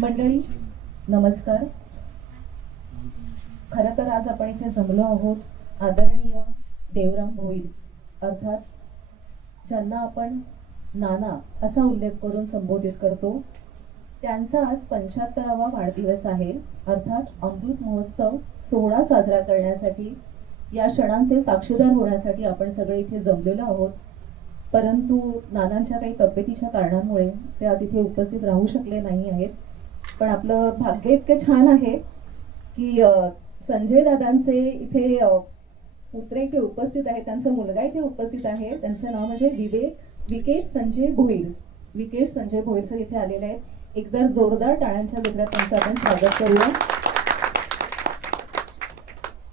मंडळी नमस्कार. खरं तर आज आपण इथे जमलो आहोत आदरणीय देवराम भोईर अर्थात ज्यांना आपण नाना असा उल्लेख करून संबोधित करतो, त्यांचा आज 75वा वाढदिवस आहे. अर्थात अमृत महोत्सव सोहळा साजरा करण्यासाठी, या क्षणांचे साक्षीदार होण्यासाठी आपण सगळे इथे जमलेलो आहोत. परंतु नानांच्या काही तब्येतीच्या कारणांमुळे ते आज इथे उपस्थित राहू शकले नाही आहेत. पण आपलं भाग्य इतके छान आहे की संजय दादांचे इथे पुत्र इथे उपस्थित आहे, त्यांचा मुलगा इथे उपस्थित आहे. त्यांचं नाव म्हणजे विकेश संजय भोईर. विकेश संजय भोईर सर इथे आलेले आहेत. एकदा जोरदार टाळ्यांच्या गजरात त्यांचं आपण स्वागत करूया.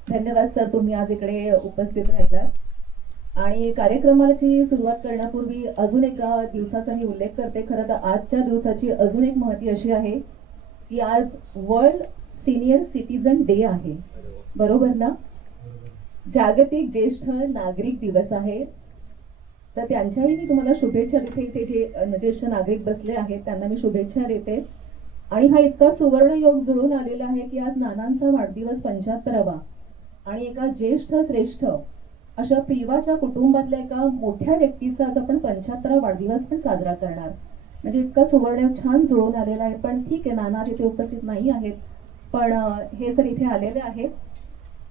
धन्यवाद सर, तुम्ही आज इकडे उपस्थित राहिलात. आणि कार्यक्रमाची सुरुवात करण्यापूर्वी अजून एका दिवसाचा मी उल्लेख करते. खरं तर आजच्या दिवसाची अजून एक महती अशी आहे की आज वर्ल्ड सिनियर सिटीजन डे आहे, बरोबर ना? जागतिक ज्येष्ठ नागरिक दिवस आहे. तर त्यांच्याही मी तुम्हाला शुभेच्छा देते. इथे जे ज्येष्ठ नागरिक बसले आहेत त्यांना मी शुभेच्छा देते. आणि हा इतका सुवर्ण योग जुळून आलेला आहे की आज नानांचा वाढदिवस 75वा आणि एका ज्येष्ठ श्रेष्ठ अशा प्रिवाच्या कुटुंबातल्या एका मोठ्या व्यक्तीचा आज आपण 75वा वाढदिवस पण साजरा करणार. म्हणजे इतका सुवर्ण छान जुळून आलेला आहे. पण ठीक आहे, नाना तिथे उपस्थित नाही आहेत, पण हे सर इथे आलेले आहेत.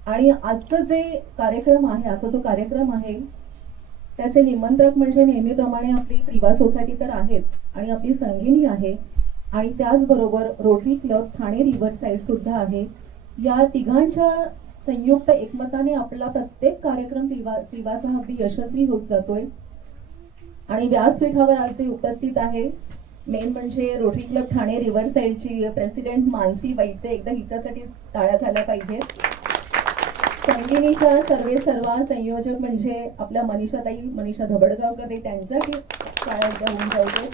आणि आजचं जे कार्यक्रम आहे, आजचा जो कार्यक्रम आहे त्याचे निमंत्रक म्हणजे नेहमीप्रमाणे आपली प्रिवा सोसायटी तर आहेच, आणि आपली संगिनी आहे, आणि त्याचबरोबर rotary Club Thane river side सुद्धा आहे. या तिघांच्या संयुक्त एकमताने आपला प्रत्येक कार्यक्रम प्रिवाचा अगदी यशस्वी होत जातोय. आणि व्यासपीठावर आज जे उपस्थित आहे मेन म्हणजे रोटरी क्लब ठाणे रिव्हर साईडची प्रेसिडेंट मानसी वैद्य. एकदा हिच्यासाठी टाळ्या झाल्या पाहिजेत. संगिनीच्या सर्वा संयोजक म्हणजे आपल्या मनीषा धबडगावकर, त्यांच्यासाठी टाळ्या एकदा होऊन जाऊ.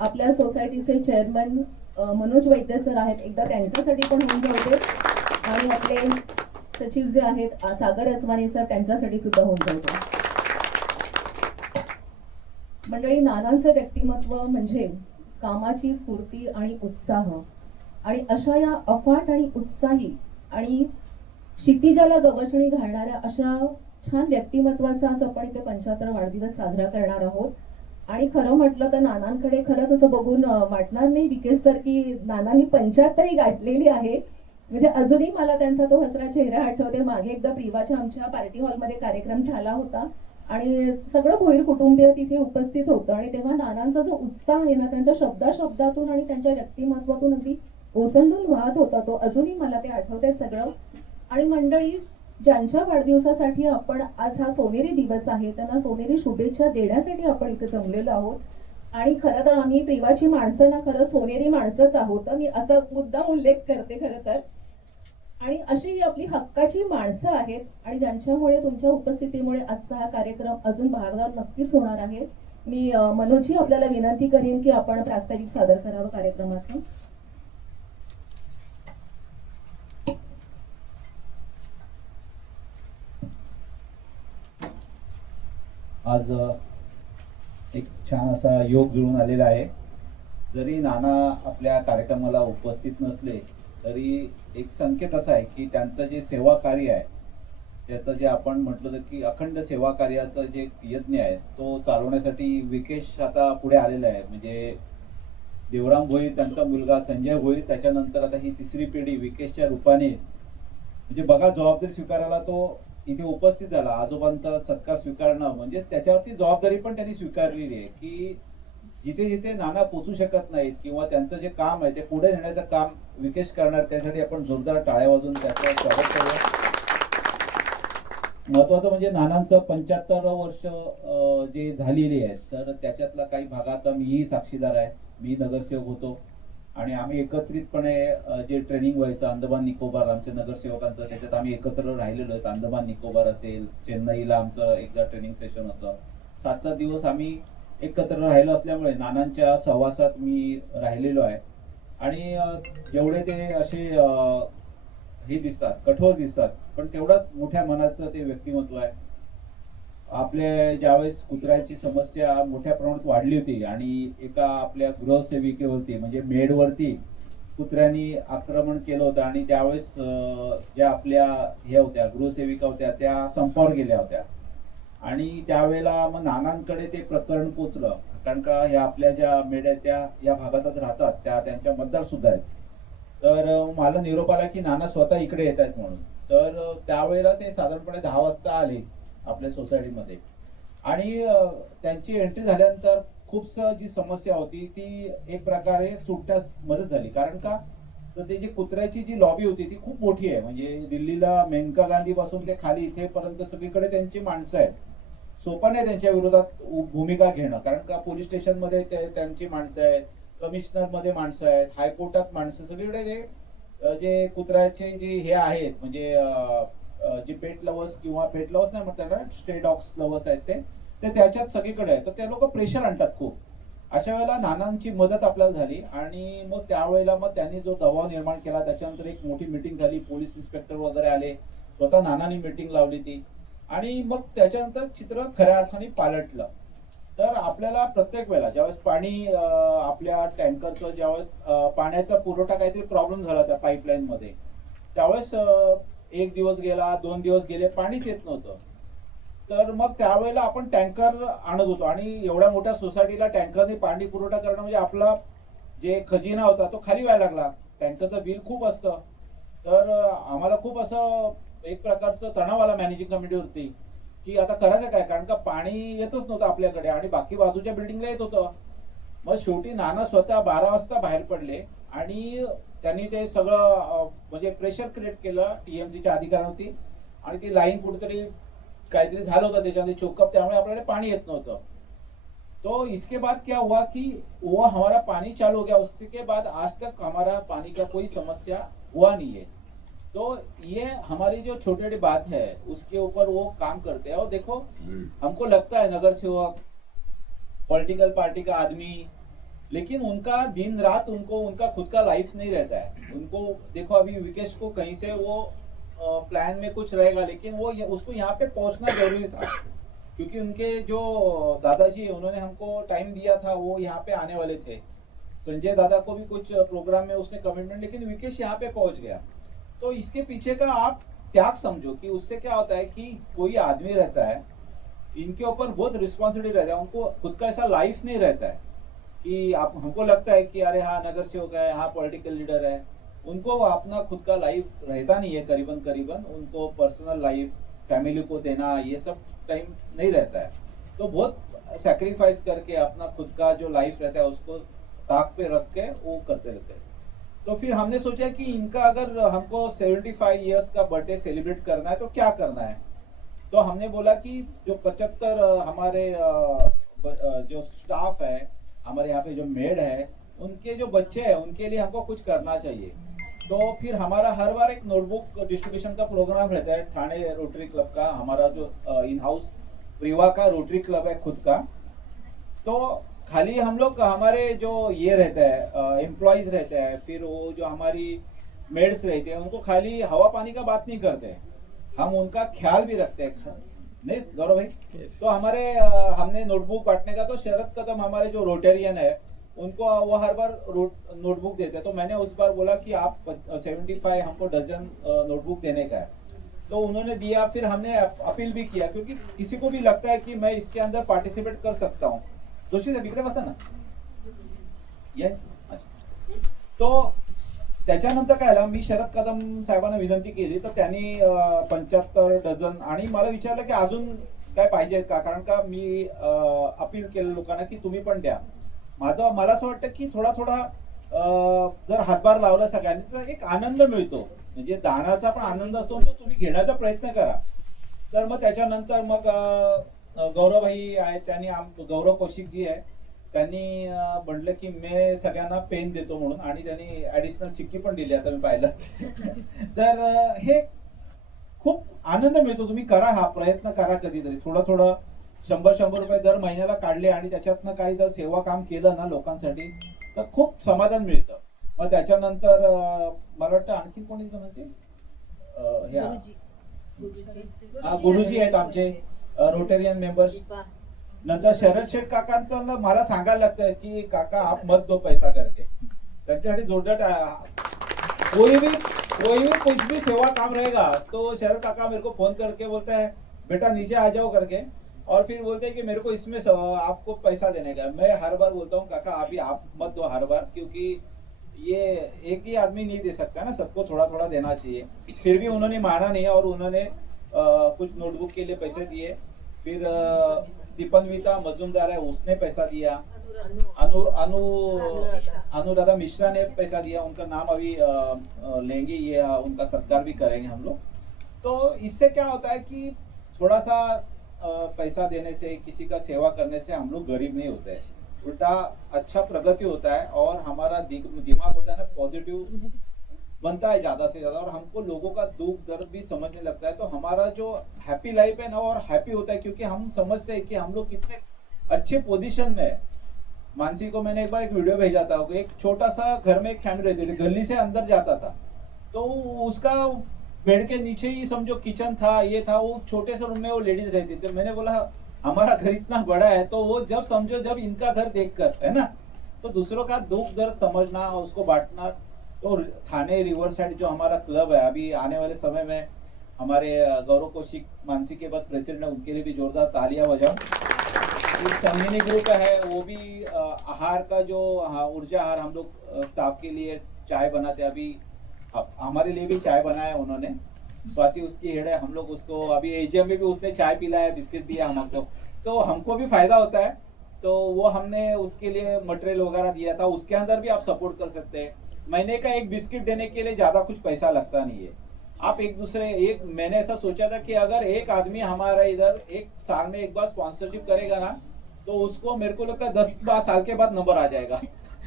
आपल्या सोसायटीचे चेअरमन मनोज वैद्य सर आहेत, एकदा त्यांच्यासाठी पण होऊन जाऊ. आणि आपले सचिव जे आहेत सागर अस्मानी सर, त्यांच्यासाठी सुद्धा होऊन जाऊ. मंडळी, नानांचं व्यक्तिमत्व म्हणजे कामाची स्फूर्ती आणि उत्साह, आणि अशा या अफाट आणि उत्साही आणि क्षितिजाला गवसणी घालणाऱ्या अशा छान व्यक्तिमत्वाचा आज आपण इथे 75वा वाढदिवस साजरा करणार आहोत. आणि खरं म्हटलं तर नानांकडे खरंच असं बघून वाटणार नाही विकेश सर की नानांनी 75 गाठलेली आहे. म्हणजे अजूनही मला त्यांचा तो हसरा चेहरा आठवते. मागे एकदा प्रिवाच्या आमच्या पार्टी हॉलमध्ये कार्यक्रम झाला होता आणि सगळं भोईर कुटुंबीय तिथे उपस्थित होतं, आणि तेव्हा नानांचा जो उत्साह आहे ना, त्यांच्या शब्दातून आणि त्यांच्या व्यक्तिमत्वातून अगदी ओसंडून वाहत होता. तो अजूनही मला ते आठवते सगळं. आणि मंडळी, ज्यांच्या वाढदिवसासाठी आपण आज हा सोनेरी दिवस आहे त्यांना सोनेरी शुभेच्छा देण्यासाठी आपण इथे जमलेलो आहोत. आणि खरं तर आम्ही प्रिवाची माणसं ना खरं सोनेरी माणसंच आहोत. मी असा मुद्दाम उल्लेख करते खरं तर. आणि अशी ही आपली हक्काची माणसं आहेत, आणि ज्यांच्यामुळे तुमच्या उपस्थितीमुळे आजचा हा कार्यक्रम अजून भारदात नक्कीच होणार आहे. मी मनोजी आपल्याला विनंती करेन की आपण प्रास्ताविक सादर करावं कार्यक्रमाचं. आज एक छान असा योग जुळून आलेला आहे. जरी नाना आपल्या कार्यक्रमाला उपस्थित नसले तरी एक संकेत असा आहे की त्यांचं जे सेवा कार्य आहे, त्याचं जे आपण म्हटलं होतं की अखंड सेवा कार्याचं जे यज्ञ आहे तो चालवण्यासाठी विकेश आता पुढे आलेला आहे. म्हणजे देवराम भोईर, त्यांचा मुलगा संजय भोईर, त्याच्यानंतर आता ही तिसरी पिढी विकेशच्या रूपाने, म्हणजे बघा, जबाबदारी स्वीकारायला तो इथे उपस्थित झाला. आजोबांचा सत्कार स्वीकारणं म्हणजे त्याच्यावरती जबाबदारी पण त्यांनी स्वीकारलेली आहे की जिथे जिथे नाना पोचू शकत नाहीत किंवा त्यांचं जे काम आहे ते पुढे नेण्याचं काम विकेश करणार. त्यासाठी आपण जोरदार टाळ्या वाजून त्याचं स्वागत करूया. महत्वाचं म्हणजे नानांचं 75 वर्ष जे झालेली आहेत, तर त्याच्यातला काही भागात मीही साक्षीदार आहे. मी नगरसेवक होतो आणि आम्ही एकत्रितपणे जे ट्रेनिंग व्हायचं अंदमान निकोबार आमच्या नगरसेवकांचं, त्याच्यात आम्ही एकत्र राहिलेलो आहेत. अंदमान निकोबार असेल, चेन्नईला आमचं एकदा ट्रेनिंग सेशन होतं. 7-7 दिवस आम्ही एकत्र राहिलो असल्यामुळे नानांच्या सहवासात मी राहिलेलो आहे. आणि जेवढे ते असे हे दिसतात, कठोर दिसतात, पण तेवढाच मोठ्या मनाचं ते व्यक्तिमत्व आहे. आपले ज्यावेळेस कुत्र्याची समस्या मोठ्या प्रमाणात वाढली होती आणि एका आपल्या गृहसेविकेवरती म्हणजे मेडवरती कुत्र्यांनी आक्रमण केलं होतं आणि त्यावेळेस ज्या आपल्या हे होत्या गृहसेविका होत्या त्या संपावर गेल्या होत्या आणि त्यावेळेला मग नानांकडे ते प्रकरण पोचलं कारण का ह्या आपल्या ज्या मेड आहेत त्या या भागातच राहतात त्या त्यांच्या मतदार सुद्धा आहेत. तर मला निरोप आला की नाना स्वतः इकडे येत आहेत म्हणून. तर त्यावेळेला ते साधारणपणे 10 वाजता आले आपल्या सोसायटीमध्ये आणि त्यांची एंट्री झाल्यानंतर खूपसं जी समस्या होती ती एक प्रकारे सुटण्यास मदत झाली. कारण का तर ते जी कुत्र्याची जी लॉबी होती ती खूप मोठी आहे. म्हणजे दिल्लीला मेनका गांधी पासून ते खाली इथेपर्यंत सगळीकडे त्यांची माणसं आहेत. सोपं नाही त्यांच्या विरोधात भूमिका घेणं कारण का पोलीस स्टेशनमध्ये त्यांची माणसं आहेत, कमिशनर मध्ये माणसं आहेत, हायकोर्टात माणसं सगळीकडे ते जे कुत्र्याचे जे हे आहेत म्हणजे जे पेट लवर्स किंवा पेट लवर्स नाही म्हणतात स्टे डॉग्स लवर्स आहेत ते त्याच्यात सगळीकडे आहेत. तर ते लोक प्रेशर आणतात खूप. अशा वेळेला नानांची मदत आपल्याला झाली आणि मग त्यावेळेला मग त्यांनी जो दबाव निर्माण केला त्याच्यानंतर एक मोठी मीटिंग झाली, पोलीस इन्स्पेक्टर वगैरे आले, स्वतः नानांनी मीटिंग लावली ती आणि मग त्याच्यानंतर चित्र खऱ्या अर्थाने पालटलं. तर आपल्याला प्रत्येक वेळेला ज्यावेळेस पाणी आपल्या टँकरचं ज्यावेळेस पाण्याचा पुरवठा काहीतरी प्रॉब्लेम झाला त्या पाईपलाईन मध्ये त्यावेळेस 1 दिवस गेला 2 दिवस गेले पाणीच येत नव्हतं. तर मग त्यावेळेला आपण टँकर आणत होतो आणि एवढ्या मोठ्या सोसायटीला टँकरने पाणी पुरवठा करणं म्हणजे आपला जे खजिना होता तो खाली व्हायला लागला. टँकरचं बिल खूप असतं. तर आम्हाला खूप असं एक प्रकारचं तणाव आला मॅनेजिंग कमिटीवरती की आता करायचं काय कारण का पाणी येतच नव्हतं आपल्याकडे आणि बाकी बाजूच्या बिल्डिंगला येत होतं. मग शेवटी नाना स्वतः 12 वाजता बाहेर पडले आणि त्यांनी ते सगळं म्हणजे प्रेशर क्रिएट केलं टीएमसीच्या अधिकाऱ्यांवरती आणि ती लाईन कुठेतरी काहीतरी झालं होतं त्याच्यामध्ये चोकअप त्यामुळे आपल्याकडे पाणी येत नव्हतं. तो इसके बाद क्या हुआ कि वो हमारा पानी चालू हो गया. उसके बाद आज तक हमारा पानी का कोई समस्या हुआ नहीं है. तो ये हमारी जो छोटी छोटी बात है उसके ऊपर वो काम करते हैं. और देखो हमको लगता है नगर सेवक पॉलिटिकल पार्टी का आदमी लेकिन उनका दिन रात उनका खुद का लाइफ नहीं रहता है. उनको देखो अभी विकेश को कहीं से वो प्लान में कुछ रहेगा लेकिन वो उसको यहाँ पे पहुंचना जरूरी था क्योंकि उनके जो दादाजी है उन्होंने हमको टाइम दिया था वो यहाँ पे आने वाले थे. संजय दादा को भी कुछ प्रोग्राम में उसने कमिटमेंट लेकिन विकेश यहाँ पे पहुंच गया. तो इसके पीछे का आप त्याग समझो कि उससे क्या होता है कि कोई आदमी रहता है इनके ऊपर बहुत रिस्पॉन्सिबिलिटी रहता है. उनको खुद का ऐसा लाइफ नहीं रहता है कि आप हमको लगता है कि अरे हाँ नगर सेवक है, हाँ पॉलिटिकल लीडर है. उनको अपना खुद का लाइफ रहता नहीं है. करीबन उनको पर्सनल लाइफ फैमिली को देना ये सब टाइम नहीं रहता है. तो बहुत सैक्रिफाइस करके अपना खुद का जो लाइफ रहता है उसको ताक पे रख के वो करते रहते हैं. तो फिर हमने सोचा कि इनका अगर हमको 75 इयर्स का बर्थडे सेलिब्रेट करना है तो क्या करना है. तो हमने बोला कि जो 75 हमारे जो स्टाफ है हमारे यहाँ पे जो मेड है उनके जो बच्चे हैं उनके लिए हमको कुछ करना चाहिए. तो फिर हमारा हर बार एक नोटबुक डिस्ट्रीब्यूशन का प्रोग्राम रहता है. ठाणे रोटरी क्लब का हमारा जो इन हाउस प्रिवा का रोटरी क्लब है खुद का. तो खाली हम लोग हमारे जो ये रहता है एम्प्लॉयज रहते हैं फिर वो जो हमारी मेड्स रहते हैं उनको खाली हवा पानी का बात नहीं करते. हम उनका ख्याल भी रखते हैं नहीं गौरव भाई. तो हमारे हमने नोटबुक बांटने का तो शरद कदम हमारे जो रोटेरियन है उनको वो हर बार नोटबुक देते हैं. तो मैंने उस बार बोला कि आप 75 हमको डजन नोटबुक देने का है. तो उन्होंने दिया. फिर हमने अपील भी किया क्योंकि किसी को भी लगता है कि मैं इसके अंदर पार्टिसिपेट कर सकता हूँ. जोशी साहेब इकडे बसा ना. तो त्याच्यानंतर काय झालं मी शरद कदम साहेबांना विनंती केली तर त्यांनी 75 डझन आणि मला विचारलं की अजून काय पाहिजे का कारण का मी अपील केलं लोकांना की तुम्ही पण द्या. मला असं वाटतं की थोडा जर हातभार लावला सगळ्यांनी तर एक आनंद मिळतो. म्हणजे दानाचा पण आनंद असतो तो तुम्ही घेण्याचा प्रयत्न करा. तर मग त्याच्यानंतर मग गौरवभाई आहेत त्यांनी गौरव कौशिक जी आहे त्यांनी म्हटलं की मी सगळ्यांना पेन देतो म्हणून आणि त्यांनी ऍडिशनल चिक्की पण दिली आता मी पाहिलं. तर हे खूप आनंद मिळतो. तुम्ही करा हा प्रयत्न करा कधीतरी थोडं 100 रुपये दर महिन्याला काढले आणि त्याच्यातनं काही जर सेवा काम केलं ना लोकांसाठी तर खूप समाधान मिळतं. मग त्याच्यानंतर मला वाटतं आणखी कोणी जणांचे गुरुजी आहेत आमचे रोटेरियन मेंबर्स. नंतर शरद शेठ काकांचं मला सांगायला लागतं की काका आप मत दो पैसा करके. त्यांच्यासाठी जोरदार कोई भी कुछ भी सेवा काम रहेगा तो शरद काका मेरे को फोन करके बोलता है बेटा नीचे आ जाओ करके, और फिर बोलते हैं कि मेरे को इसमें आपको पैसा देने का. मैं हर बार बोलता हूँ काका अभी आप मत दो हर बार, क्योंकि ये एक ही आदमी नहीं दे सकता ना, सबको थोड़ा थोड़ा देना चाहिए. फिर भी उन्होंने माना नहीं और उन्होंने कुछ नोटबुक के लिए पैसे दिए. फिर दीपन्विता मजूमदार है उसने पैसा दिया. अनुराधा मिश्रा ने पैसा दिया. उनका नाम अभी लेंगे, ये उनका सत्कार भी करेंगे हम लोग. तो इससे क्या होता है कि थोड़ा सा पैसा देने से, किसी का सेवा करने से हम लोग गरीब नहीं होते, उल्टा अच्छा प्रगति होता है और हमारा दिमाग होता है ना पॉजिटिव बनता है ज्यादा से ज्यादा, और हमको लोगों का दुख दर्द भी समझने लगता है. तो हमारा जो हैप्पी लाइफ है ना और हैप्पी होता है, क्योंकि हम समझते हैं कि हम लोग कितने अच्छे पोजीशन में है. मानसी को मैंने एक बार एक वीडियो भेजा था. एक छोटा सा घर में एक फैमिली रहती थी, गली से अंदर जाता था तो उसका बेड के नीचे ही समझो किचन था, ये था, वो छोटे से रूम में वो लेडीज रहती थी. मैंने बोला हमारा घर इतना बड़ा है, तो वो जब समझो जब इनका घर देखकर है ना, तो दूसरों का दुख दर्द समझना और उसको बांटना. तो थाने रिवर साइड जो हमारा क्लब है, अभी आने वाले समय में हमारे गौरव कौशिक मानसी के बाद प्रेसिडेंट है, उनके लिए भी जोरदार तालियां बजाओ. संगिनी ग्रुप है, वो भी आहार का जो ऊर्जा आहार हम लोग स्टाफ के लिए चाय बनाते हैं. अभी हमारे लिए भी चाय बनाया उन्होंने. स्वाति उसकी हेड है, हम लोग उसको अभी एजीएम में भी उसने चाय पिलाया, बिस्किट दिया हमको, तो हमको भी फायदा होता है. तो वो हमने उसके लिए मटेरियल वगैरह दिया था. उसके अंदर भी आप सपोर्ट कर सकते हैं. महीने का एक बिस्किट देने के लिए ज्यादा कुछ पैसा लगता नहीं है. आप मैंने ऐसा सोचा था कि अगर एक आदमी हमारा इधर एक साल में एक बार स्पॉन्सरशिप करेगा ना, तो उसको मेरे को लगता है 10-12 साल के बाद नंबर आ जाएगा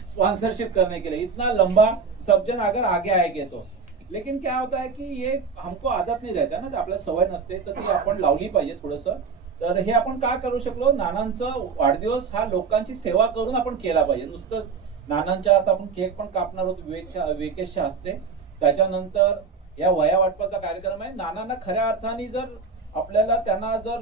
स्पॉन्सरशिप करने के लिए. इतना लंबा सब जन अगर आगे आएंगे तो. लेकिन क्या होता है की ये हमको आदत नाही रहता ना, आपल्याला सवय नसते, तर ती आपण लावली पाहिजे थोडंसं. तर हे आपण का करू शकलो, नानांचं वाढदिवस हा लोकांची सेवा करून आपण केला पाहिजे. नुसतं नानांच्या आता आपण केक पण कापणार आहोत विकेशच्या हस्ते. त्याच्यानंतर या वया वाटपाचा कार्यक्रम आहे. नानांना खऱ्या अर्थाने जर आपल्याला त्यांना जर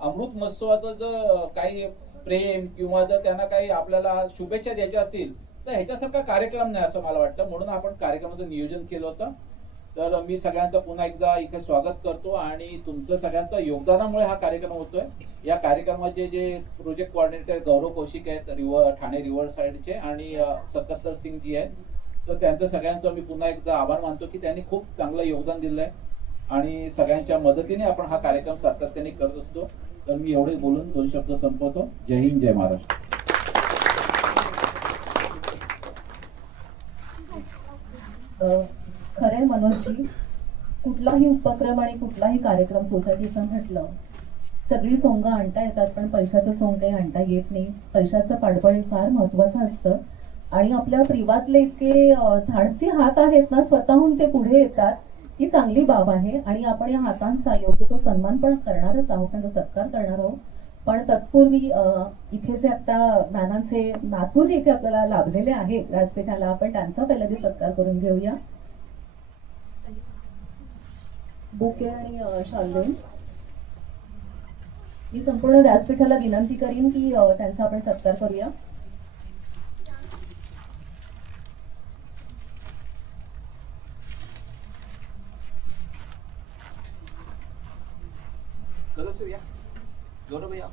अमृत महोत्सवाचं जर काही प्रेम किंवा जर त्यांना काही आपल्याला शुभेच्छा द्यायच्या असतील तर ह्याच्यासारखा कार्यक्रम नाही असं मला वाटतं. म्हणून आपण कार्यक्रमाचं नियोजन केलं होतं. तर मी सगळ्यांचं पुन्हा एकदा इथे स्वागत करतो आणि तुमचं सगळ्यांचं योगदानामुळे हा कार्यक्रम होतोय. या कार्यक्रमाचे जे प्रोजेक्ट कोऑर्डिनेटर गौरव कौशिक आहेत ठाणे रिव्हर साइडचे, आणि सकत्तर सिंग जी आहेत, तर त्यांचं सगळ्यांचं मी पुन्हा एकदा आभार मानतो की त्यांनी खूप चांगलं योगदान दिलंय आणि सगळ्यांच्या मदतीने आपण हा कार्यक्रम सातत्याने करत असतो. तर मी एवढे बोलून 2 शब्द संपवतो. जय हिंद, जय महाराष्ट्र. खरंय मनोजजी, कुठलाही उपक्रम आणि कुठलाही कार्यक्रम सोसायटीचा म्हटलं, सगळी सोंग आणता येतात पण पैशाचं सोंग काही आणता येत नाही. पैशाचं पाठबळ फार महत्वाचं असतं आणि आपल्या प्रिवातले इतके धाडसी हात आहेत ना, स्वतःहून ते पुढे येतात, ही चांगली बाब आहे. आणि आपण या हातांचा योग्य तो सन्मान पण करणारच आहोत, त्यांचा सत्कार करणार आहोत. पण तत्पूर्वी इथे जे आता नानांचे नातू जे इथे आपल्याला लाभलेले आहेत व्यासपीठाला, आपण त्यांचा पहिल्यांदा सत्कार करून घेऊया. बुके आणि शाल देऊन मी संपूर्ण व्यासपीठाला विनंती करीन की त्यांचा आपण सत्कार करूया. कदम से भैया, गौरव भैया.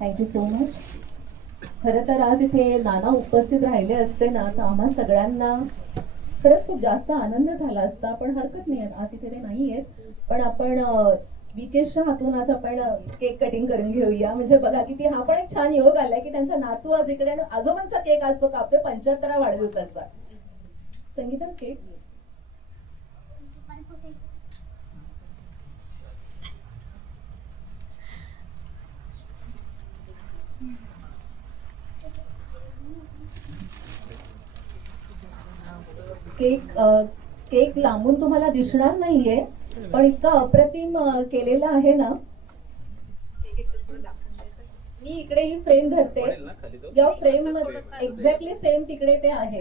Thank you so much. खरं तर आज इथे नाना उपस्थित राहिले असते ना, तर आम्हा सगळ्यांना खरंच खूप जास्त आनंद झाला असता. पण हरकत नाही, आज इथे ते नाही आहेत. पण आपण विकेशच्या हातून आज आपण केक कटिंग करून घेऊया. म्हणजे बघा किती हा पण एक छान योग आलाय की त्यांचा नातू आज इकडे आणि आजोबांचा केक असतो कापतोय 75व्या वाढदिवसाचा. संगीता केक केक केक लांबून तुम्हाला दिसणार नाहीये, पण इतका अप्रतिम केलेला आहे ना मी इकडे ही फ्रेम धरते, या फ्रेम एक्झॅक्टली सेम तिकडे ते आहे,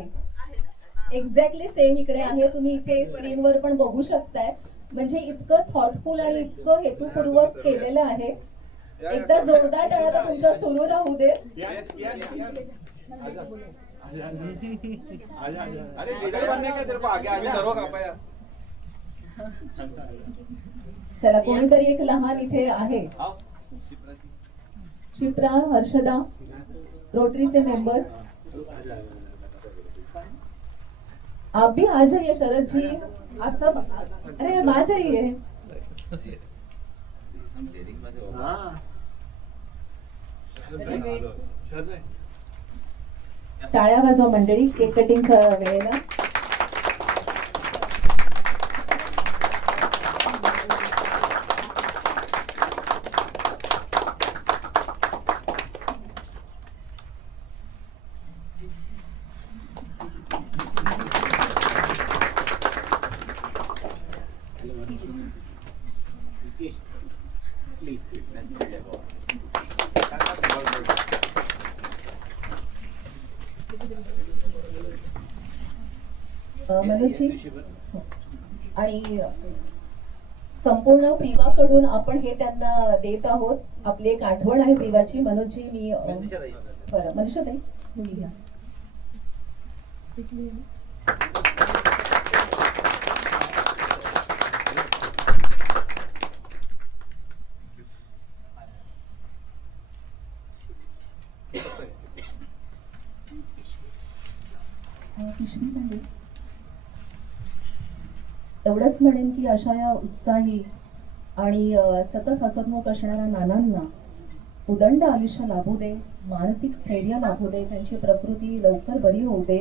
एक्झॅक्टली सेम इकडे आहे. तुम्ही इथे स्क्रीनवर पण बघू शकताय. म्हणजे इतकं थॉटफुल आणि इतकं हेतुपूर्वक केलेलं आहे. एकदा जोरदार टाळ्या तर तुमचा सुरू राहू दे. अरे लीडर बनने का तेरे को आगे आगे सर्व कापाया. चला कोणीतरी एक लहान इथे आहे, शिप्रा, हर्षदा, रोटरीचे मेंबर्स. आप भी आ जाइए शरद जी, आप सब अरे आ जाइए. टाळ्या वाजवा मंडळी केक कटिंगच्या वेळेला. मनोजजी आणि संपूर्ण प्रिवाकडून आपण हे त्यांना देत आहोत. आपली एक आठवण आहे प्रिवाची. मनोजजी मी बरं मनीषाताई तुम्ही घ्या. एवढंच म्हणेन की अशा या उत्साही आणि सतत हसतमुख असणाऱ्या नानांना उदंड आयुष्य लाभू दे, मानसिक स्थैर्य लाभू दे, त्यांची प्रकृती लवकर बरी होऊ दे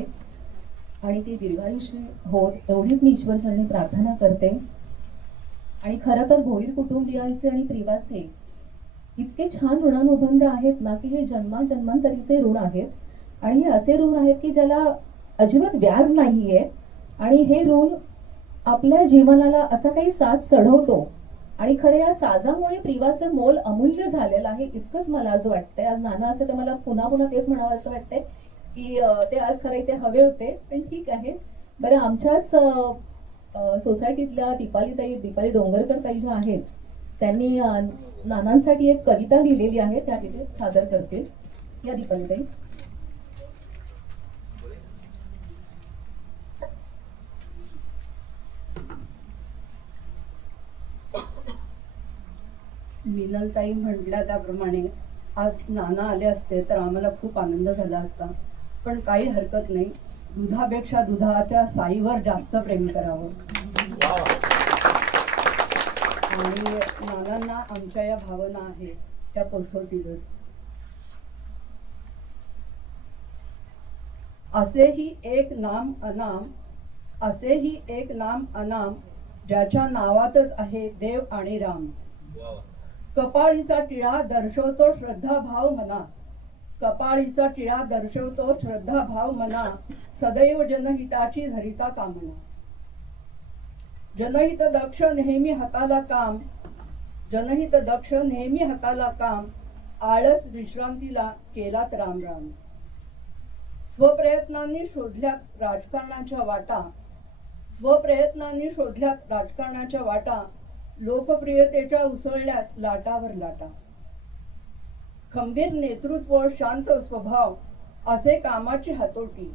आणि ते दीर्घायुष्य होत, एवढीच मी ईश्वरचरणी प्रार्थना करते. आणि खरं तर भोईर कुटुंबियांचे आणि प्रिवाचे इतके छान ऋणानुबंध आहेत ना की हे जन्मांतरीचे ऋण आहेत. आणि हे असे ऋण आहेत की ज्याला अजिबात व्याज नाहीये. आणि हे ऋण आपल्या जीवनाला असा काही साथ चढवतो. आणि खरं या साजामुळे प्रिवाचं मोल अमूल्य झालेलं आहे, इतकंच मला आज वाटतंय. आज नाना असं तर मला पुन्हा पुन्हा तेच म्हणावं असं वाटतंय की ते आज खरं इथे हवे होते, पण ठीक आहे. बरं, आमच्याच सोसायटीतल्या दीपाली डोंगरकर ताई ज्या आहेत, त्यांनी नानांसाठी एक कविता लिहिलेली आहे, त्या तिथे सादर करतील. या दीपाली ताई. मिनलताई म्हटल्या त्याप्रमाणे आज नाना आले असते तर आम्हाला खूप आनंद झाला असता, पण काही हरकत नाही. दुधापेक्षा दुधाच्या साईवर जास्त प्रेम करावं. आणि नानांना आमच्या या भावना आहेत त्या पोचवतीलच. असेही एक नाम अनाम, असेही एक नाम अनाम, ज्याच्या नावातच आहे देव आणि राम. कपाळीचा टिळा दर्शवतो श्रद्धाभाव मना, कपाळीचा टिळा दर्शवतो श्रद्धाभाव मना, सदैव जनहिताची धरिता कामना. जनहित दक्ष नेहमी हाताला काम, जनहित दक्ष नेहमी हाताला काम, आळस विश्रांतीला केलात राम राम. स्वप्रयत्नांनी शोधल्यात राजकारणाच्या वाटा, स्वप्रयत्नांनी शोधल्यात राजकारणाच्या वाटा, लोकप्रियतेच्या उसळल्यात लाटावर लाटा. खंबीर नेतृत्व शांत स्वभाव असे कामाची हातोटी,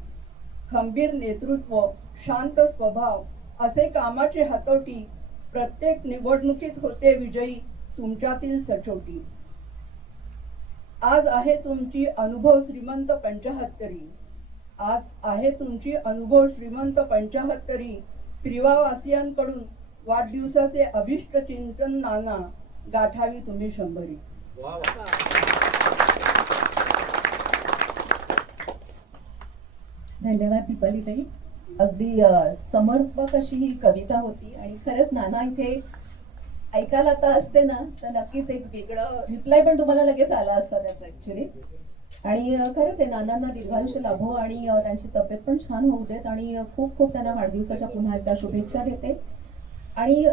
खंबीर नेतृत्व शांत स्वभाव असे कामाची हातोटी, प्रत्येक निवडणुकीत होते विजयी तुमच्यातील सचोटी. आज आहे तुमची अनुभव श्रीमंत 75, आज आहे तुमची अनुभव श्रीमंत 75. प्रिवावासियांकडून वाढदिवसाचे अभिष्ट चिंतन नाना, गाठावी तुम्ही 100. धन्यवाद दीपाली ताई. अगदी समर्पक अशी ही कविता होती. आणि खरंच नाना इथे ऐकायला आता असते ना तर नक्कीच एक वेगळं रिप्लाय पण तुम्हाला लगेच आला असता त्याचा ऍक्च्युली. आणि खरंच आहे, नानांना दीर्घायुष्य लाभो आणि त्यांची तब्येत पण छान होऊ देत. आणि खूप खूप त्यांना वाढदिवसाच्या पुन्हा एकदा शुभेच्छा देते. आणि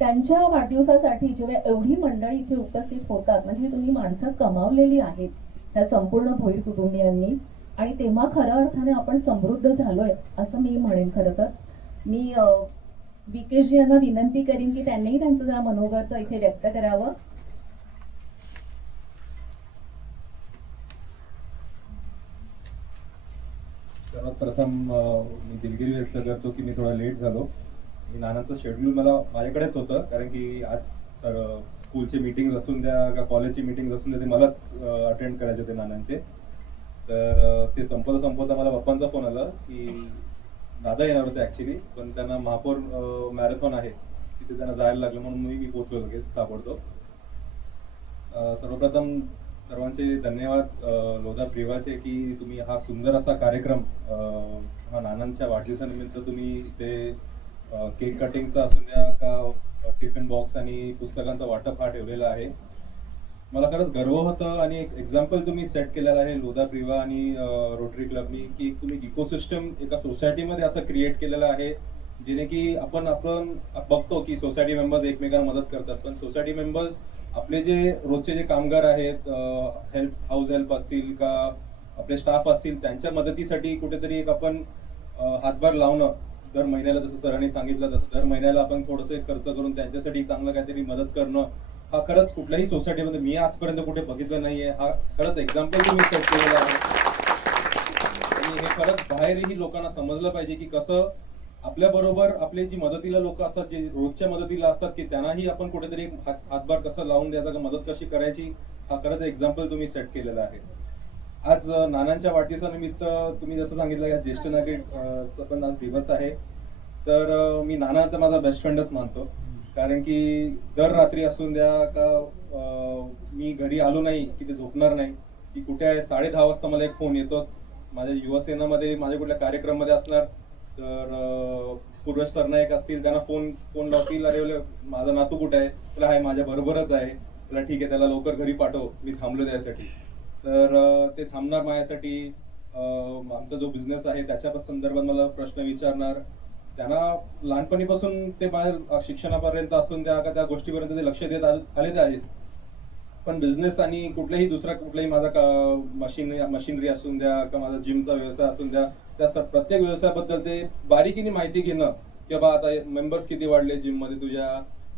त्यांच्या वाढदिवसासाठी जेव्हा एवढी मंडळी इथे उपस्थित होतात, म्हणजे तुम्ही माणसं कमावलेली आहेत त्या संपूर्ण भोईर कुटुंबियांनी, आणि तेव्हा खऱ्या अर्थाने आपण समृद्ध झालोय असं मी म्हणेन. खरं तर मी विकेशजी यांना विनंती करीन की त्यांनीही त्यांचं जरा मनोगत इथे व्यक्त करावं. सर्वात प्रथम मी दिलगिरी व्यक्त करतो की मी थोडा लेट झालो. नानांचं शेड्यूल मला माझ्याकडेच होतं, कारण की आज स्कूलचे मीटिंग्स असून द्या का कॉलेजची मीटिंग्स असून द्या ते मलाच अटेंड करायचे होते नानांचे. तर ते संपवता मला पप्पांचा फोन आला की दादा येणार होते ॲक्च्युली, पण त्यांना महापौर मॅरेथॉन आहे तिथे त्यांना जायला लागलं, म्हणून मी पोचलो लगेच ताबडतोब. सर्वप्रथम सर्वांचे धन्यवाद लोधा प्रिवाचे की तुम्ही हा सुंदर असा कार्यक्रम हा नानांच्या वाढदिवसानिमित्त तुम्ही इथे केक कटिंगचा असून द्या का टिफिन बॉक्स आणि पुस्तकांचा वाटप हा ठेवलेला आहे. मला खरंच गर्व होतं आणि एक एक्झाम्पल तुम्ही सेट केलेलं आहे लोधा प्रिवा आणि रोटरी क्लबनी, की तुम्ही इकोसिस्टम एका सोसायटीमध्ये असं क्रिएट केलेलं आहे जेणे की आपण बघतो की सोसायटी मेंबर्स एकमेकांना मदत करतात, पण सोसायटी मेंबर्स आपले जे रोजचे जे कामगार आहेत, हाऊस हेल्प असतील का आपले स्टाफ असतील, त्यांच्या मदतीसाठी कुठेतरी एक आपण हातभार लावणं, दर महिन्याला जसं सरांनी सांगितलं तसं दर महिन्याला आपण थोडंसं खर्च करून त्यांच्यासाठी चांगलं काहीतरी मदत करणं, हा खरंच कुठल्याही सोसायटीमध्ये मी आजपर्यंत कुठे बघितलं नाहीये. हा खरंच एक्झाम्पल तुम्ही सेट केलेला आहे आणि हे खरंच बाहेरही लोकांना समजलं पाहिजे की कसं आपल्या बरोबर आपले जी मदतीला लोक असतात, जे रोजच्या मदतीला असतात, की त्यांनाही आपण कुठेतरी हातभार कसं लावून द्यायचा का मदत कशी करायची, हा खरंच एक्झाम्पल तुम्ही सेट केलेला आहे. आज नानांच्या वाढदिवसानिमित्त तुम्ही जसं सांगितलं या ज्येष्ठ नागरिकचा पण आज दिवस आहे. तर मी नाना तर माझा बेस्ट फ्रेंडच मानतो, कारण की दर रात्री असून द्या का मी घरी आलो नाही की ते झोपणार नाही की कुठे आहे. 10:30 वाजता मला एक फोन येतोच. माझ्या युवासेनामध्ये माझ्या कुठल्या कार्यक्रममध्ये असणार तर पूर्वज सरनायक असतील, त्यांना फोन लावतील, अरे माझा नातू कुठे आहे, त्याला आहे माझ्या बरोबरच आहे, त्याला ठीक आहे, त्याला लवकर घरी पाठव, मी थांबलो त्यासाठी. तर ते थांबणार माझ्यासाठी. आमचा जो बिझनेस आहे त्याच्या संदर्भात मला प्रश्न विचारणार. त्यांना लहानपणीपासून ते बाहेर शिक्षणापर्यंत असून त्या गोष्टीपर्यंत ते लक्ष देत आलेच आहेत, पण बिझनेस आणि कुठलाही माझा मशिनरी असून द्या का माझा जिमचा व्यवसाय असून द्या, त्या प्रत्येक व्यवसायाबद्दल ते बारीकीने माहिती घेणं की बाबा आता मेंबर्स किती वाढले जिम मध्ये तुझ्या,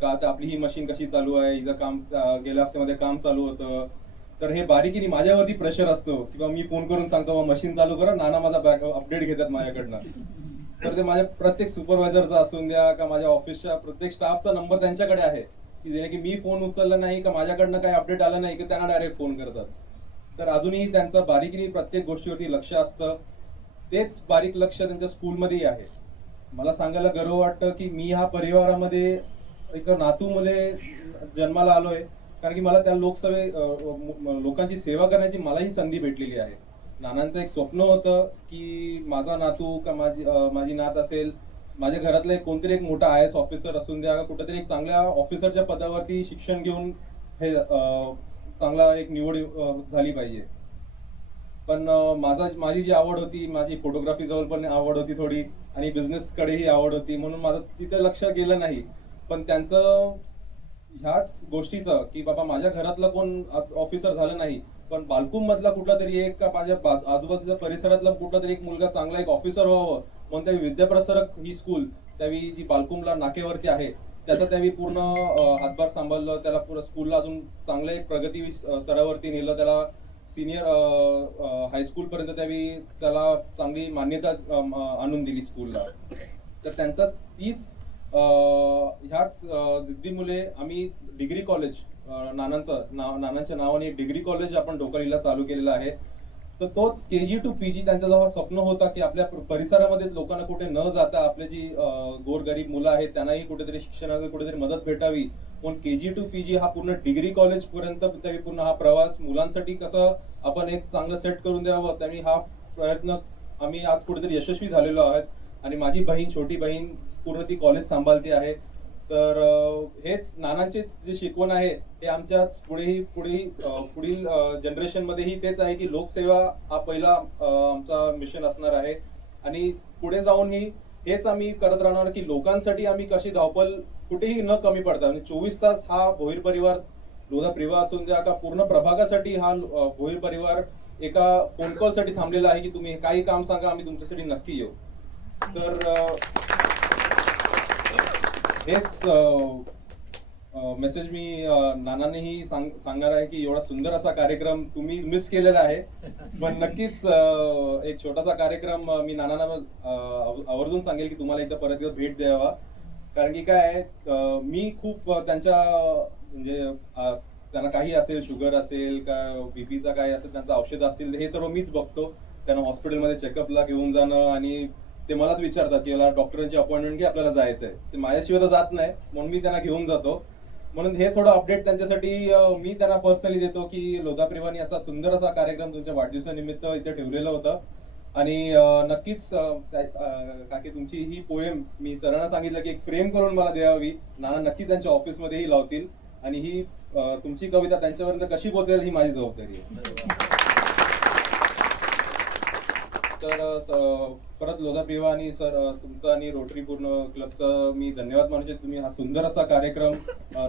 का आता आपली ही मशीन कशी चालू आहे, हिचं काम गेल्या हफ्त्यामध्ये काम चालू होतं. तर हे बारीकीने माझ्यावरती प्रेशर असतो किंवा मी फोन करून सांगतो मशीन चालू करा, नाना माझा अपडेट घेतात माझ्याकडनं. तर ते माझ्या प्रत्येक सुपरवायझरचा असून द्या का माझ्या ऑफिसच्या प्रत्येक स्टाफचा नंबर त्यांच्याकडे आहे, की जेणे की मी फोन उचलला नाही का माझ्याकडनं काही अपडेट आलं नाही की त्यांना डायरेक्ट फोन करतात. तर अजूनही त्यांचं बारीकीने प्रत्येक गोष्टीवरती लक्ष असतं. तेच बारीक लक्ष त्यांच्या स्कूलमध्येही आहे. मला सांगायला गर्व वाटतं की मी ह्या परिवारामध्ये एक नातू मुले जन्माला आलोय, कारण की मला त्या लोकांची सेवा करण्याची मलाही संधी भेटलेली आहे. नानांचं एक स्वप्न होतं की माझा नातू का माझी नात असेल, माझ्या घरातला कोणतरी एक मोठा IAS ऑफिसर असून द्या, कुठेतरी एक चांगल्या ऑफिसरच्या पदावरती शिक्षण घेऊन हे चांगला एक निवड झाली पाहिजे. पण माझी जी आवड होती, माझी फोटोग्राफी जवळ पण आवड होती थोडी आणि बिझनेस कडेही आवड होती, म्हणून माझं तिथे लक्ष गेलं नाही. पण त्यांचं ह्याच गोष्टीचं की बाबा माझ्या घरातला कोण आज ऑफिसर झालं नाही, पण बालकुम मधला कुठला तरी एक का माझ्या आजूबाजूच्या परिसरातला कुठला तरी एक मुलगा चांगला एक ऑफिसर व्हावं म्हणून त्यावेळी विद्याप्रसारक ही स्कूल त्यावेळी जी बालकुमला नाकेवरती आहे त्याचा त्यावेळी पूर्ण हातभार सांभाळलं, त्याला पूर्ण स्कूलला अजून चांगलं एक प्रगती स्तरावरती नेलं, त्याला सिनियर हायस्कूल पर्यंत त्यावेळी त्याला चांगली मान्यता आणून दिली स्कूलला. तर त्यांचा तीच ह्याच जिद्दीमुळे आम्ही डिग्री कॉलेज नानांच्या नावाने एक डिग्री कॉलेज आपण डोकरीला चालू केलेलं आहे. तर तोच KG to PG त्यांचा जेव्हा स्वप्न होता की आपल्या परिसरामध्ये लोकांना कुठे न जाता आपले जी गोरगरीब मुलं आहेत त्यांनाही कुठेतरी शिक्षणाला कुठेतरी मदत भेटावी म्हणून KG to PG हा पूर्ण डिग्री कॉलेज पर्यंत पूर्ण हा प्रवास मुलांसाठी कसं आपण एक चांगलं सेट करून द्यावं, त्यांनी हा प्रयत्न आम्ही आज कुठेतरी यशस्वी झालेलो आहोत. आणि माझी छोटी बहीण पूर्ण ती कॉलेज सांभाळते आहे. तर हेच नानांचेच जे शिकवण आहे हे आमच्या पुढील जनरेशन मध्येही तेच आहे की लोकसेवा हा पहिला आमचा मिशन असणार आहे. आणि पुढे जाऊन ही हेच आम्ही करत राहणार की लोकांसाठी आम्ही कशी धावपल कुठेही न कमी पडता, म्हणजे 24 तास हा भोईर परिवार, लोधा प्रिवा असून द्या का पूर्ण प्रभागासाठी हा भोईर परिवार एका फोन कॉल साठी थांबलेला आहे की तुम्ही काही काम सांगा, आम्ही तुमच्यासाठी नक्की येऊ. तर हेच मेसेज मी नानांनीही सांगणार आहे की एवढा सुंदर असा कार्यक्रम तुम्ही मिस केलेला आहे, पण नक्कीच एक छोटासा कार्यक्रम मी नानांना आवर्जून सांगेल की तुम्हाला एकदा परत एकदा भेट द्यावा. कारण की काय आहे, मी खूप त्यांच्या म्हणजे त्यांना काही असेल, शुगर असेल का बीपीचा काय असेल, त्यांचं औषध असतील, हे सर्व मीच बघतो. त्यांना हॉस्पिटलमध्ये चेकअपला घेऊन जाणं आणि ते मलाच विचारतात की मला डॉक्टरांची अपॉइंटमेंट घे, आपल्याला जायचंय. ते माझ्याशिवाय तर जात नाही, म्हणून मी त्यांना घेऊन जातो. म्हणून हे थोडं अपडेट त्यांच्यासाठी मी त्यांना पर्सनली देतो की लोधा प्रिवानी असा सुंदर असा कार्यक्रम तुमच्या वाढदिवसानिमित्त इथे ठेवलेला होता. आणि नक्कीच काकी तुमची ही पोएम मी सरांना सांगितलं की एक फ्रेम करून मला द्यावी. नाना नक्की त्यांच्या ऑफिसमध्येही लावतील आणि ही तुमची कविता त्यांच्यापर्यंत कशी पोहोचेल ही माझी जबाबदारी आहे. तर परत लोधा प्रिवा आणि सर तुमचं आणि रोटरी पूर्ण क्लबचं मी धन्यवाद मानतो. तुम्ही हा सुंदर असा कार्यक्रम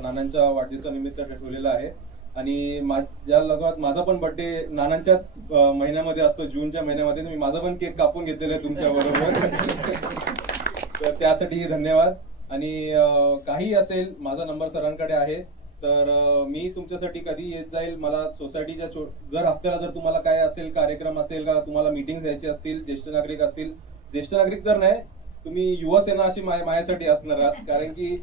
नानांच्या वाढदिवसानिमित्त ठेवलेला आहे. आणि माझ्या लगत माझा पण बर्थडे नानांच्याच महिन्यामध्ये असतो, जूनच्या महिन्यामध्ये. मी माझा पण केक कापून घेतलेला आहे तुमच्या बरोबर. तर त्यासाठी धन्यवाद. आणि काही असेल माझा नंबर सरांकडे आहे, तर मी तुमच्यासाठी कधी येत जाईल. मला सोसायटीच्या दर हफ्त्याला जर तुम्हाला काय असेल, कार्यक्रम असेल का, तुम्हाला मीटिंग घ्यायची असतील, ज्येष्ठ नागरिक असतील, ज्येष्ठ नागरिक तर नाही, तुम्ही युवा सेना अशी माझ्यासाठी असणार आहात. कारण की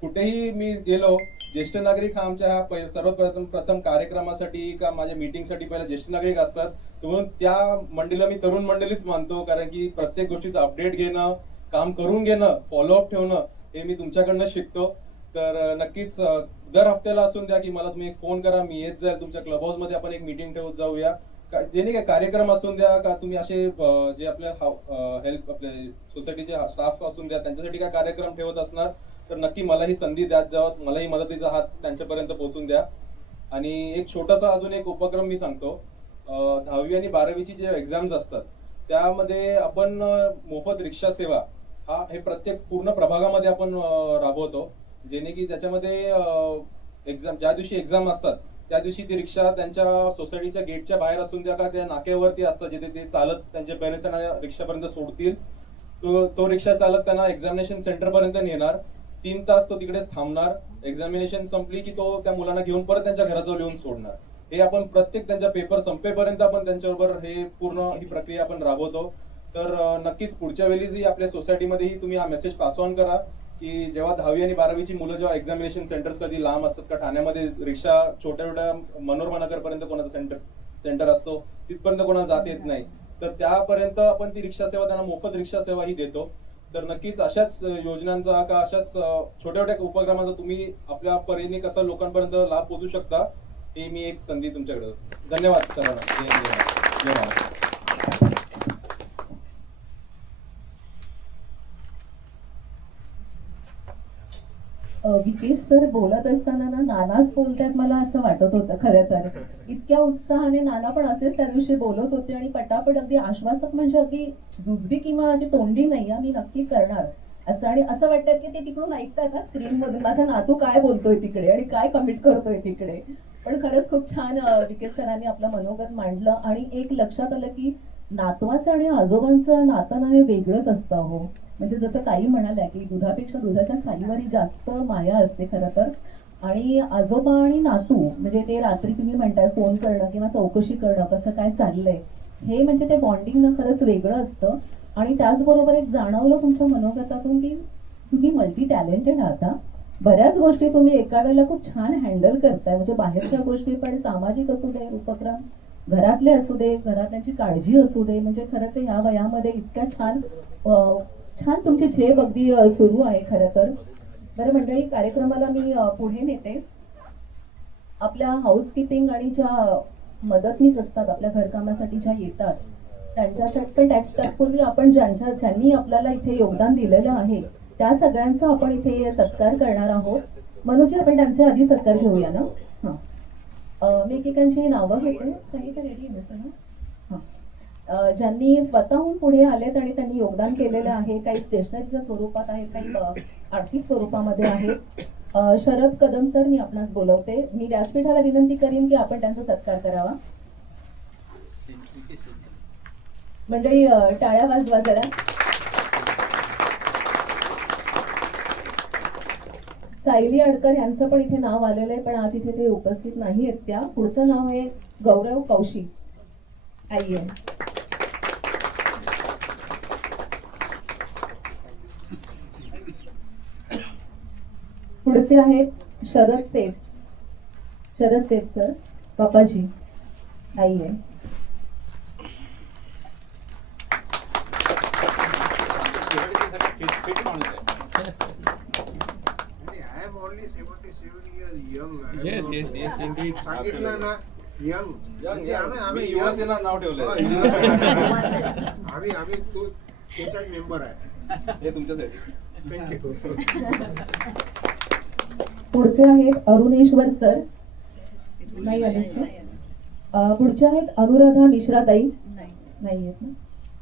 कुठेही मी गेलो, ज्येष्ठ नागरिक हा आमच्या सर्वात प्रथम कार्यक्रमासाठी का माझ्या मीटिंगसाठी पहिला ज्येष्ठ नागरिक असतात. म्हणून त्या मंडळीला मी तरुण मंडळीच मानतो. कारण की प्रत्येक गोष्टीचं अपडेट घेणं, काम करून घेणं, फॉलोअप ठेवणं हे मी तुमच्याकडनं शिकतो. तर नक्कीच दर हफ्त्याला असून द्या की मला तुम्ही एक फोन करा, मी येत जाईल तुमच्या क्लब हाऊस मध्ये. आपण एक मीटिंग ठेवत जाऊया. जेणे काय कार्यक्रम असून द्या का, तुम्ही असे जे आपल्या हेल्प आपले सोसायटीचे स्टाफ असून द्या, त्यांच्यासाठी काय कार्यक्रम ठेवत असणार तर नक्की मलाही संधी द्यात जावं, मलाही मदतीचा हात त्यांच्यापर्यंत पोहोचून द्या. आणि एक छोटासा अजून एक उपक्रम मी सांगतो. 10वी आणि 12वीची जे एक्झाम्स असतात त्यामध्ये आपण मोफत रिक्षा सेवा हे प्रत्येक पूर्ण प्रभागामध्ये आपण राबवतो. जेणे की त्याच्यामध्ये एक्झाम ज्या दिवशी एक्झाम असतात त्या दिवशी ती रिक्षा त्यांच्या सोसायटीच्या गेटच्या बाहेर असून द्या का त्या नाक्यावरती असतात, जिथे ते चालत त्यांच्या पेरेंट्स त्यांना रिक्षापर्यंत सोडतील. तो रिक्षा चालक त्यांना एक्झामिनेशन सेंटर पर्यंत नेणार. 3 तास तो तिकडेच थांबणार. एक्झामिनेशन संपली की तो त्या मुलांना घेऊन परत त्यांच्या घराजवळ येऊन सोडणार. हे आपण प्रत्येक त्यांच्या पेपर संपेपर्यंत आपण त्यांच्याबरोबर हे पूर्ण ही प्रक्रिया आपण राबवतो. तर नक्कीच पुढच्या वेळीही आपल्या सोसायटीमध्येही तुम्ही हा मेसेज पास ऑन करा की जेव्हा 10वी आणि 12वीची मुलं जेव्हा एक्झामिनेशन सेंटर्स कधी लांब असतात का, ठाण्यामध्ये रिक्षा छोट्या छोट्या मनोरमा नगर पर्यंत कोणाचा सेंटर असतो, तिथपर्यंत कोणाला जात येत नाही, तर त्यापर्यंत आपण ती रिक्षा सेवा त्यांना मोफत रिक्षा सेवा ही देतो. तर नक्कीच अशाच योजनांचा का अशाच छोट्या छोट्या उपक्रमाचा तुम्ही आपल्या परीने कसा लोकांपर्यंत लाभ पोहोचू शकता हे मी एक संधी तुमच्याकडे. धन्यवाद सर्वांना. विकेश सर बोलत असताना ना नानाच बोलतायत मला असं वाटत होतं. खरं तर इतक्या उत्साहाने नाना पण असेच त्या दिवशी बोलत होते आणि पटापट अगदी आश्वासक, म्हणजे अगदी जुजबी किंवा माझी तोंडी नाही मी नक्की करणार असं. आणि असं वाटतं की ते तिकडून ऐकतात ना स्क्रीन मधून, माझा नातू काय बोलतोय तिकडे आणि काय कमिट करतोय तिकडे. पण खरंच खूप छान विकेश सरांनी आपलं मनोगत मांडलं. आणि एक लक्षात आलं की नातवाचं आणि आजोबांचं नातं ना हे वेगळंच असतं हो. म्हणजे जसं ताई म्हणाल्या की दुधापेक्षा दुधाच्या साईवरही जास्त माया असते खरं तर. आणि आजोबा आणि नातू म्हणजे ते रात्री तुम्ही म्हणताय फोन करणं किंवा चौकशी करणं कसं काय चाललंय, हे म्हणजे ते बॉन्डिंग ना खरंच वेगळं असतं. आणि त्याचबरोबर एक जाणवलं तुमच्या मनोगतातून की तुम्ही मल्टी टॅलेंटेड आहात. बऱ्याच गोष्टी तुम्ही एका वेळेला खूप छान हँडल करताय. म्हणजे बाहेरच्या गोष्टी पण, सामाजिक असू दे उपक्रम, घरातले असू दे, घरातल्यांची काळजी असू दे, म्हणजे खरंच ह्या वयामध्ये इतक्या छान छान तुमची झेप अगदी सुरू आहे खरं तर. बरं मंडळी, कार्यक्रमाला मी पुढे नेते. आपल्या हाऊसकीपिंग आणि ज्या मदतनीस असतात आपल्या घरकामासाठी ज्या येतात त्यांच्यासाठी पण त्याचपूर्वी आपण ज्यांनी आपल्याला इथे योगदान दिलेलं आहे त्या सगळ्यांचा आपण इथे सत्कार करणार आहोत. मनोजी, आपण त्यांचे आधी सत्कार घेऊया ना. हां, मी एकेकांची नावं घेते. संगीता रेडी आहे ना सर? हां, ज्यांनी स्वतःहून पुढे आलेत आणि त्यांनी योगदान केलेलं आहे. काही स्टेशनरीच्या स्वरूपात आहेत, काही आर्थिक स्वरूपामध्ये आहेत. शरद कदम सर, मी आपणास बोलवते. मी व्यासपीठाला विनंती करीन की आपण त्यांचा सत्कार करावा. मंडळी टाळ्या वाजवा जरा. सायली अडकर यांचं पण इथे नाव आलेलं आहे, पण आज इथे ते उपस्थित नाही आहेत. त्या पुढचं नाव आहे गौरव कौशिक. आइए. पुढचे आहेत शरद सेठ. शरद सेठ सर, पापाजी. आइए. I am only 77 years young. Yes, indeed. सांगितलं ना यंग म्हणजे आम्ही युवासेना नाव ठेवलंय. आम्ही तो त्याचा मेंबर आहे. हे तुमच्यासाठी. थँक्यू. पुढचे आहेत अरुणेश्वर सर. नाही आले का? पुढचे आहेत अनुराधा मिश्राताई. नाही आहेत ना?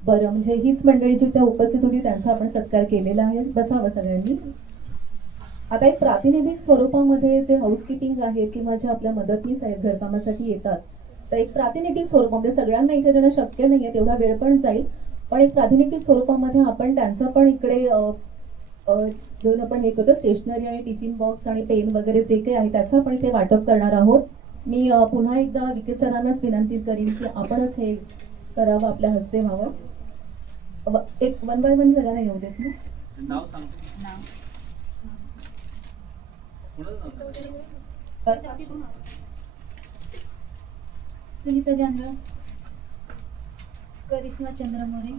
बरं, म्हणजे हीच मंडळी जी त्या उपस्थित होती त्यांचा आपण सत्कार केलेला आहे. बसावं सगळ्यांनी. आता एक प्रातिनिधिक स्वरूपामध्ये जे हाऊसकीपिंग आहेत किंवा जे आपल्या मदतनीस आहेत घरकामासाठी येतात, तर एक प्रातिनिधिक स्वरूपामध्ये सगळ्यांना इथे देणं शक्य नाहीये, तेवढा वेळ पण जाईल. पण एक प्रातिनिधिक स्वरूपामध्ये आपण त्यांचं पण इकडे घेऊन आपण हे करतो. स्टेशनरी आणि टिफिन बॉक्स आणि पेन वगैरे जे काही आहे त्याचं आपण इथे वाटप करणार आहोत. मी पुन्हा एकदा विके सरांनाच विनंती करीन की आपणच हे करावं, आपल्या हस्ते व्हावं. एक 1 बाय 1 सगळ्यांना येऊ देत ना. नाव सांगतो. सुनीता जानरा, करिश्मा चंद्रमोरे,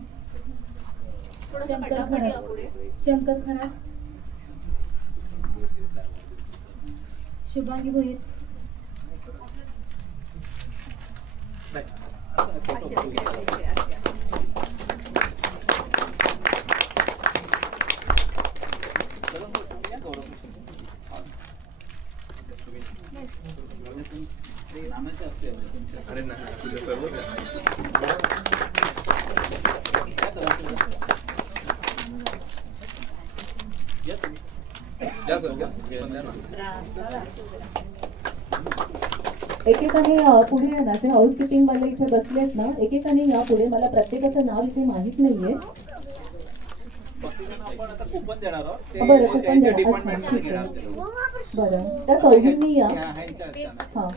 शंकर खरात, शुभांगी भोईर, अरे नाही, सर्व एकेकाने पुढे आहे ना, जे हाऊसकीपिंग वाले इथे बसलेत ना, एकेकाने या पुढे. मला प्रत्येकाचं नाव इथे माहित नाहीये. आपण आता कुपन देणार आहोत. बरं, कुपन त्यांच्या देणार. डिपार्टमेंट अच्छा, ठीक घेणार आहे. ते लोक. बरं, त्या चौघींनी या. ह्यांच्या हाताने. हा.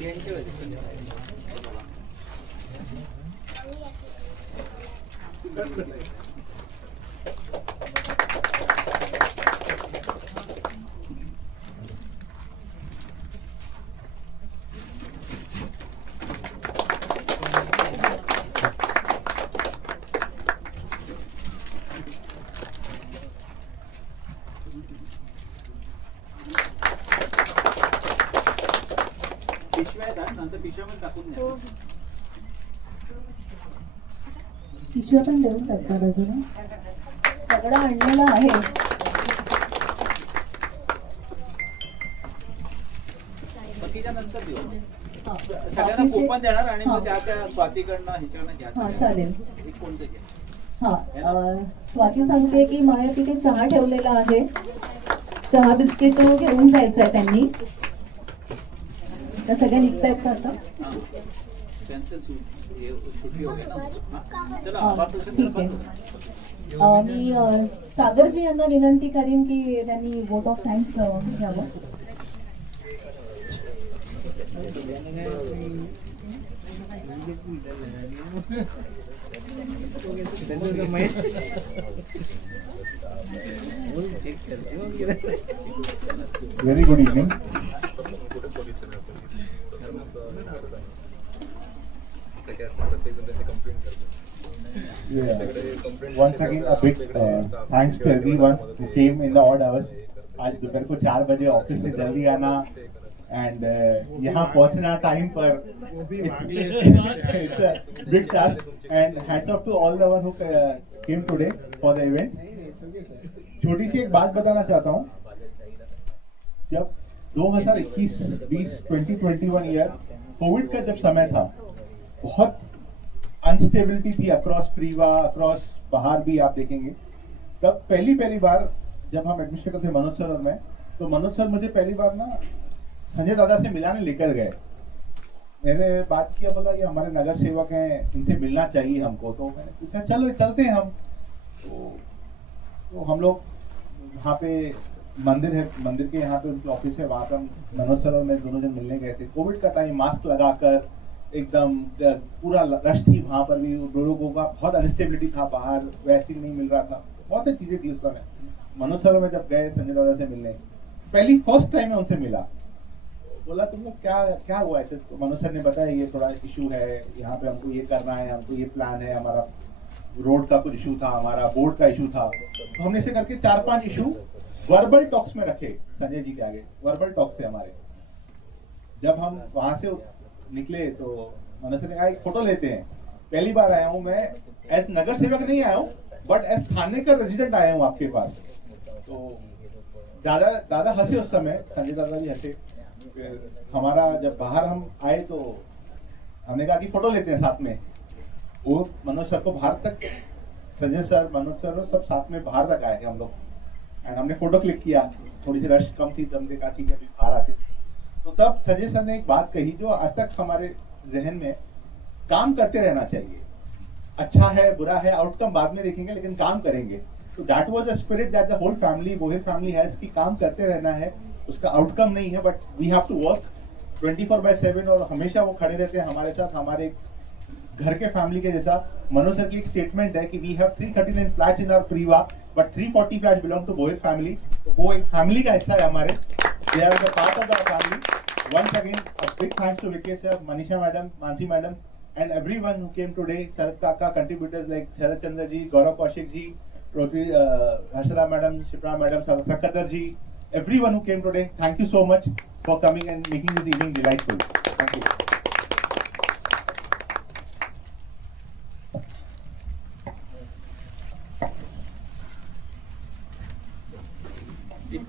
ह्यांच्या वेळेस. पिशव्या आहेत हा, नंतर पिशव्यामध्ये टाकून द्या. पिशव्या पण देऊन टाकतात बाजूला. सगळं आणलेलं आहे. बाकीच्या नंतर देऊ. हा. सगळ्यांना बाकीचे- कुपन देणार आणि हा. मग त्या स्वातीकडनं ह्याच्याकडनं हा, घ्या. चालेल. एक कोणतं घ्या. हा, स्वाती सांगते की माया तिथे चहा ठेवलेला आहे. चहा बिस्किट घेऊन जायचं आहे त्यांनी. त्या सगळ्या निघतायत का आता? हा. त्यांचं सुट्टी हो गया ना. हा. चला हा, आभार प्रदर्शन ठीक करा. आहे. मी सागरजी यांना विनंती करीन की त्यांनी वोट ऑफ थँक्स घ्यावं. Very good evening. Yeah. Once again, a big thanks to everyone who came in the odd hours. आज दोपहर को 4 बजे ऑफिस से जल्दी आना, एंड यहाँ पहुंचना time per it's a big task and hats off to all the one who came today for the event. छोटी C एक बात बताना चाहता हूँ, जब 2021, 20, 2021 ईयर कोविड का जब समय था, बहुत अनस्टेबिलिटी थी अक्रॉस प्रीवा, अक्रॉस बाहर भी आप देखेंगे। तब पहली बार जब हम एडमिनिस्ट्रेटर थे मनोज सर और मैं, तो मनोज सर मुझे पहली बार ना संजय दादा से मिलाने लेकर गए। मैंने बात किया, बोला ये हमारे नगर सेवक हैं, इनसे मिलना चाहिए हमको। तो मैंने पूछा चलो चलते हैं हम। तो हम लोग वहाँ पे मंदिर है, मंदिर के यहाँ पे उनकी ऑफिस है, वहाँ पे हम मनोज सर और मैं दोनों जन मिलने गए थे। कोविड का टाइम, मास्क लगाकर एकदम पूरा रश थी वहाँ पर भी, लोगों का बहुत अनस्टेबिलिटी था, बाहर वैक्सीन नहीं मिल रहा था, बहुत सी चीज़ें थी उस समय। मनोज सर में जब गए संजय दादा से मिलने, फर्स्ट टाइम मैं उनसे मिला, बोला तुम लोग क्या हुआ ऐसे? तो मनोज सर ने बताया ये थोड़ा इशू है, यहाँ पे हमको ये करना है, हमको ये प्लान है, हमारा रोड का कुछ इशू था, हमारा बोर्ड का इशू था। तो हमने ऐसे करके 4-5 इशू वर्बल टॉक्स में रखे संजय जी के आगे, वर्बल टॉक्स थे हमारे। जब हम वहां से निकले तो मनोज सर ने कहा एक फोटो लेते हैं। पहली बार आया हूँ मैं, एज नगर सेवक नहीं आया हूँ, बट एज थाने का रेजिडेंट आया हूँ आपके पास। तो दादा हंसे उस समय, संजय दादा भी हंसे। फिर हमारा जब बाहर हम आए तो हमने कहा कि फोटो लेते हैं साथ में। वो मनोज सर को बाहर तक, संजय सर, मनोज सर सब साथ में बाहर तक आए थे हम लोग, एंड हमने फोटो क्लिक किया। थोड़ी सी रश कम थी, तब देखा ठीक है अभी बाहर आते। तो तब संजय सर ने एक बात कही जो आज तक हमारे जहन में, काम करते रहना चाहिए। अच्छा है बुरा है आउटकम बाद में देखेंगे, लेकिन काम करेंगे। तो that was a spirit that the whole family, Gohil family has, कि काम करते रहना है, उसका आउटकम नहीं है, but we have to work 24/7। और हमेशा वो खड़े रहते हैं हमारे साथ, हमारे घर के फैमिली के जैसा। मनोज सर की एक स्टेटमेंट है कि we have 339 flats in our प्रीवा, but 340 flats belong to Gohil family. तो वो एक फैमिली का हिस्सा है हमारे, they are the part of the family. Once again, a big thanks to Vikesh sir, Manisha madam, Mansi madam, and everyone who came today. Sharat Kaka, contributors like Sharat Chandra ji, Gaurav Kaushik ji, Harshada madam, Shipra madam, Sakatar ji, everyone who came today. Thank you so much for coming and making this evening delightful. Thank you.